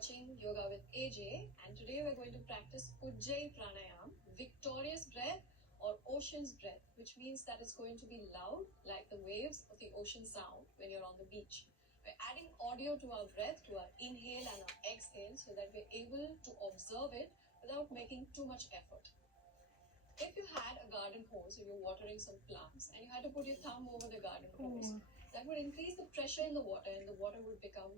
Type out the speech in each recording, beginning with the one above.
watching Yoga with AJ, and today we're going to practice Ujjayi Pranayam, victorious breath or ocean's breath, which means that it's going to be loud like the waves of the ocean sound when you're on the beach. We're adding audio to our breath, to our inhale and our exhale, so that we're able to observe it without making too much effort. If you had a garden hose and you're watering some plants and you had to put your thumb over the garden hose, that would increase the pressure in the water and the water would become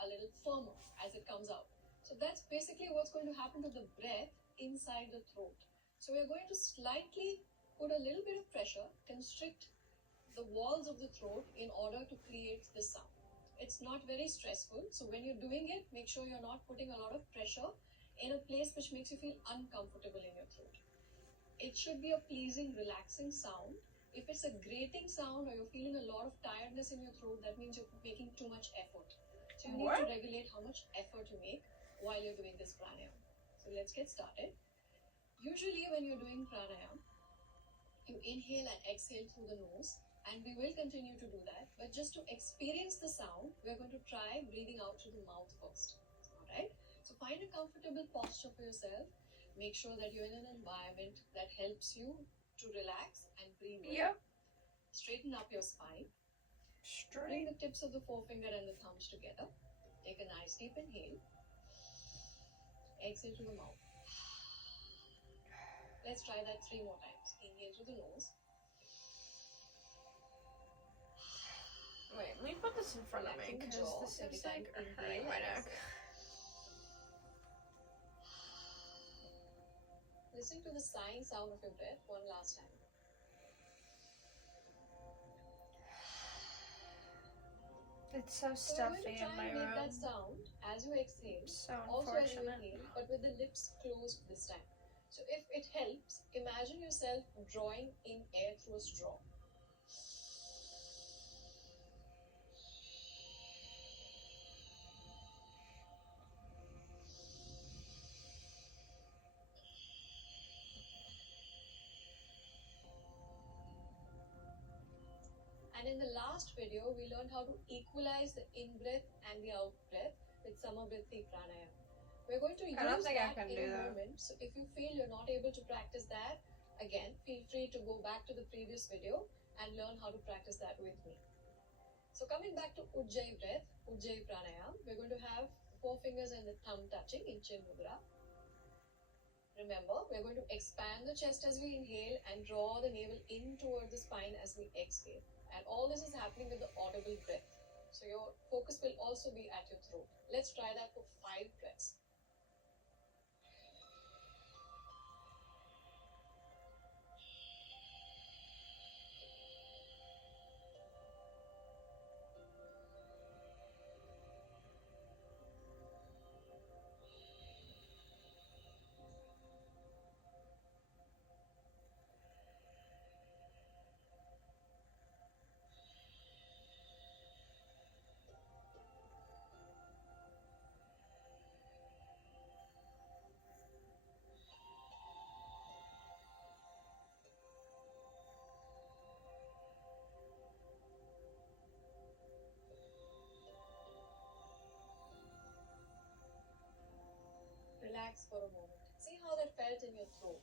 a little firmer as it comes out. So that's basically what's going to happen to the breath inside the throat. So we're going to slightly put a little bit of pressure, constrict the walls of the throat in order to create the sound. It's not very stressful, so when you're doing it, make sure you're not putting a lot of pressure in a place which makes you feel uncomfortable in your throat. It should be a pleasing, relaxing sound. If it's a grating sound or you're feeling a lot of tiredness in your throat, that means you're making too much effort. So you need to regulate how much effort you make while you're doing this pranayam. So let's get started. Usually when you're doing pranayam, you inhale and exhale through the nose, and we will continue to do that. But just to experience the sound, we're going to try breathing out through the mouth first. Alright? So find a comfortable posture for yourself. Make sure that you're in an environment that helps you to relax and breathe well. Straighten up your spine. Bring the tips of the forefinger and the thumbs together. Take a nice deep inhale. Exhale through the mouth. Let's try that 3 more times. Inhale through the nose. Wait, let me put this in front of me because this is like hurting my neck. Listen to the sighing sound of your breath one last time. It's so stuffy in my room. Make that sound as you exhale, so also as you unfortunate. inhale, but with the lips closed this time. So if it helps, imagine yourself drawing in air through a straw. And in the last video, we learned how to equalize the in-breath and the out-breath with Samavritti Pranayam. We're going to use that in a moment. So if you feel you're not able to practice that, again, feel free to go back to the previous video and learn how to practice that with me. So coming back to Ujjayi breath, Ujjayi Pranayam, we're going to have the forefingers and the thumb touching in Chin Mudra. Remember, we're going to expand the chest as we inhale and draw the navel in toward the spine as we exhale. And all this is happening with the audible breath. So your focus will also be at your throat. Let's try that for 5 breaths. Relax for a moment. See how that felt in your throat.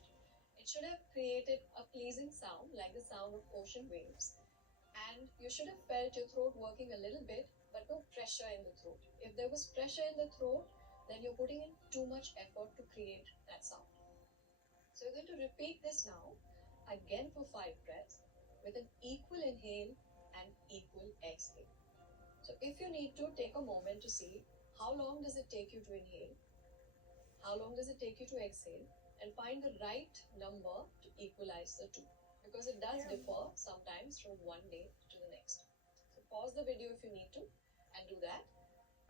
It should have created a pleasing sound like the sound of ocean waves. And you should have felt your throat working a little bit, but no pressure in the throat. If there was pressure in the throat, then you're putting in too much effort to create that sound. So we're going to repeat this now, again for 5 breaths, with an equal inhale and equal exhale. So if you need to, take a moment to see how long does it take you to inhale, how long does it take you to exhale, and find the right number to equalize the two, because it does differ sometimes from one day to the next. So pause the video if you need to and do that.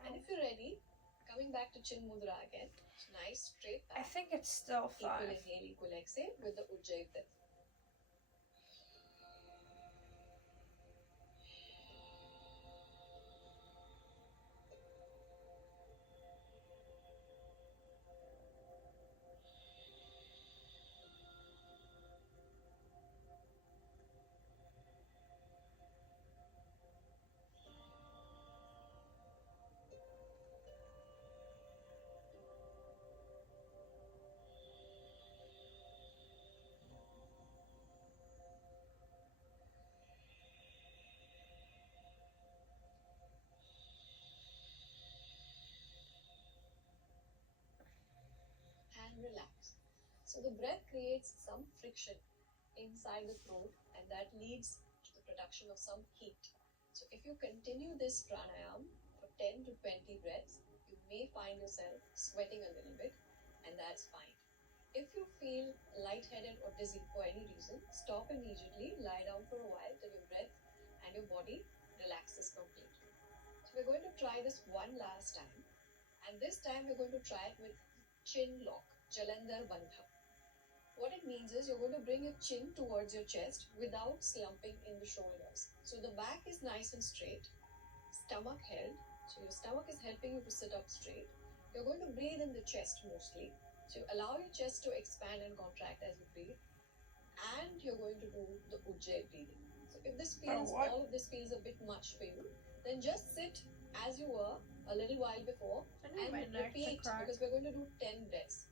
And if you're ready, coming back to Chin Mudra again, nice straight back. I think it's still 5. Equal inhale, equal exhale with the Ujjayi breath. So the breath creates some friction inside the throat, and that leads to the production of some heat. So if you continue this pranayam for 10 to 20 breaths, you may find yourself sweating a little bit, and that's fine. If you feel lightheaded or dizzy for any reason, stop immediately, lie down for a while till your breath and your body relaxes completely. So we're going to try this one last time, and this time we're going to try it with chin lock, Jalandhar Bandha. What it means is you're going to bring your chin towards your chest without slumping in the shoulders. So the back is nice and straight, stomach held. So your stomach is helping you to sit up straight. You're going to breathe in the chest mostly. So allow your chest to expand and contract as you breathe. And you're going to do the Ujjayi breathing. So if this feels, all of this feels a bit much for you, then just sit as you were a little while before and repeat, because we're going to do 10 breaths.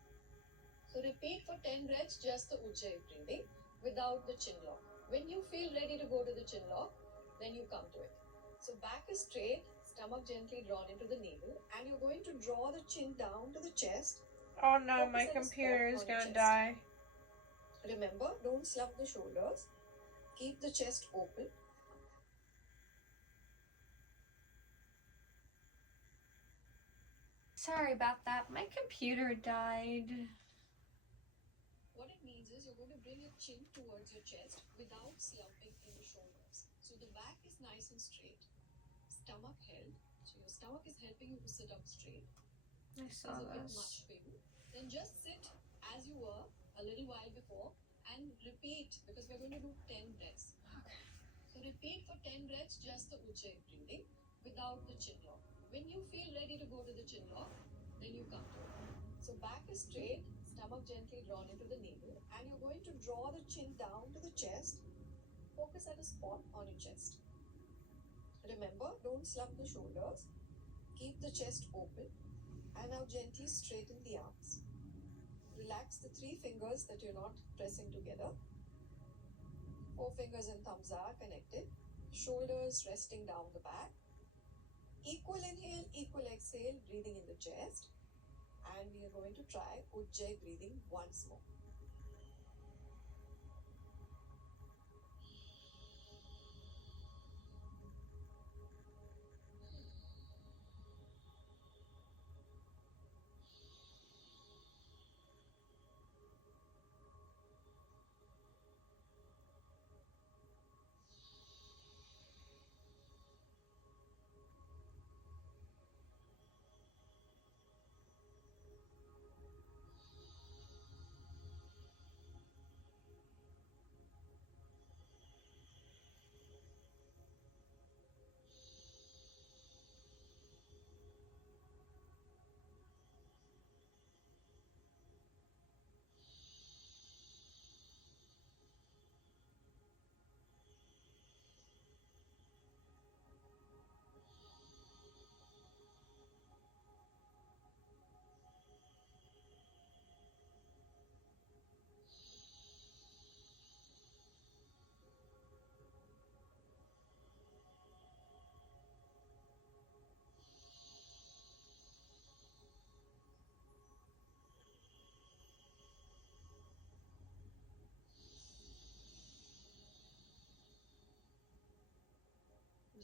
So repeat for 10 breaths just the Ujjayi breathing without the chin lock. When you feel ready to go to the chin lock, then you come to it. So back is straight, stomach gently drawn into the navel, and you're going to draw the chin down to the chest. Oh no, my computer is gonna die. Remember, don't slump the shoulders. Keep the chest open. Sorry about that, my computer died. What it means is you're going to bring your chin towards your chest without slumping in the shoulders. So the back is nice and straight, stomach held. So your stomach is helping you to sit up straight. I saw this. Is a bit this. much for you. Then just sit as you were a little while before and repeat, because we're going to do 10 breaths. Okay. So repeat for 10 breaths just the Ujjayi breathing without the chin lock. When you feel ready to go to the chin lock, then you come to it. So back is straight, stomach gently drawn into the navel, and you're going to draw the chin down to the chest. Focus at a spot on your chest. Remember, don't slump the shoulders. Keep the chest open, and now gently straighten the arms. Relax the 3 fingers that you're not pressing together. 4 fingers and thumbs are connected. Shoulders resting down the back. Equal inhale, equal exhale, breathing in the chest. And we are going to try Ujjayi breathing once more.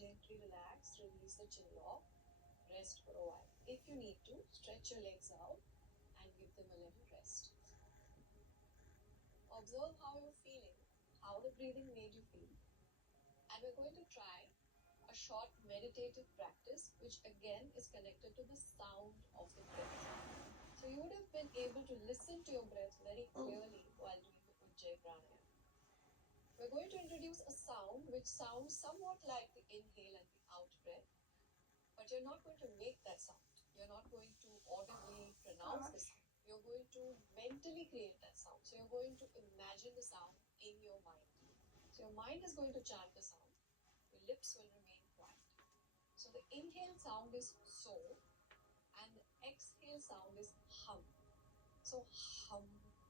Gently relax, release the chin lock, rest for a while. If you need to, stretch your legs out and give them a little rest. Observe how you're feeling, how the breathing made you feel. And we're going to try a short meditative practice, which again is connected to the sound of the breath. So you would have been able to listen to your breath very clearly while doing the Ujjayi pranayama. We're going to introduce a sound which sounds somewhat like the inhale and the out breath, but you're not going to make that sound. You're not going to audibly pronounce the sound. You're going to mentally create that sound. So you're going to imagine the sound in your mind. So your mind is going to chant the sound. Your lips will remain quiet. So the inhale sound is so, and the exhale sound is hum. So hum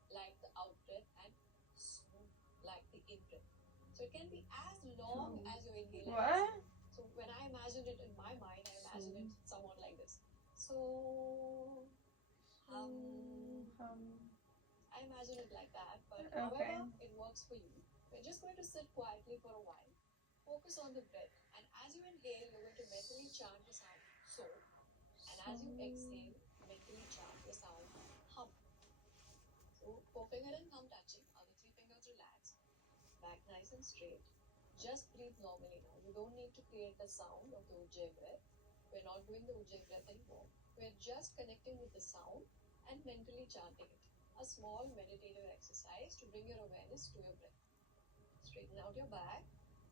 like the out breath and so like the in breath. So it can be as long as your inhale. What? So when I imagined it in my mind, I imagined it somewhat like this. So hum. I imagine it like that, but Okay. however it works for you. We're just going to sit quietly for a while. Focus on the breath, and as you inhale, you're going to mentally chant the sound so, and as you exhale, mentally chant the sound hum. So, forefinger and thumb touching, other three fingers relaxed, back nice and straight. Just breathe normally now. You don't need to create the sound of the Ujjayi breath. We're not doing the Ujjayi breath anymore. We're just connecting with the sound and mentally chanting it. A small meditative exercise to bring your awareness to your breath. Straighten out your back.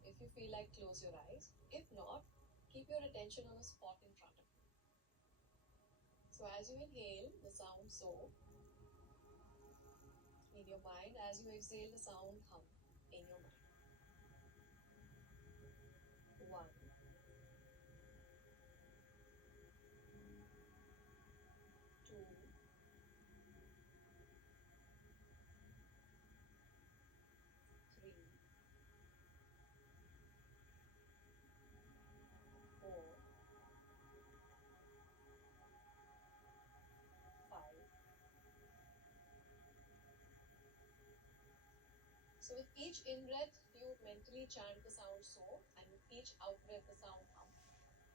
If you feel like, close your eyes. If not, keep your attention on a spot in front of you. So as you inhale, the sound so. In your mind, as you exhale, the sound hum in your mind. 1, 2, 3, 4, 5. So with each in-breath, you mentally chant the sound so, and with each out-breath, the sound hum.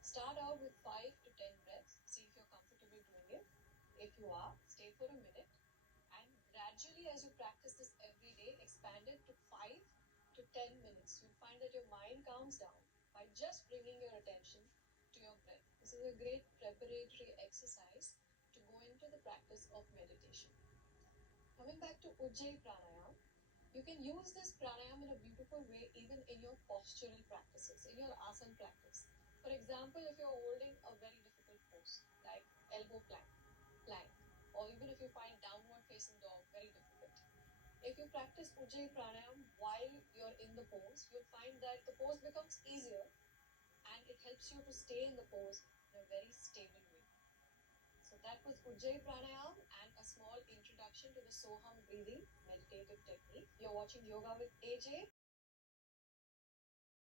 Start out with 5 to 10 breaths. See if you're comfortable doing it. If you are, stay for a minute. And gradually, as you practice this every day, expand it to 5 to 10 minutes. You'll find that your mind calms down by just bringing your attention to your breath. This is a great preparatory exercise to go into the practice of meditation. Coming back to Ujjayi Pranayam, you can use this pranayam in a beautiful way even in your postural practices, in your asana practice. For example, if you're holding a very difficult pose, like elbow plank, or even if you find downward facing dog very difficult. If you practice Ujjayi Pranayam while you're in the pose, you'll find that the pose becomes easier and it helps you to stay in the pose in a very stable way. So that was Ujjayi Pranayam and a small introduction to the Soham breathing meditative technique. You're watching Yoga with AJ.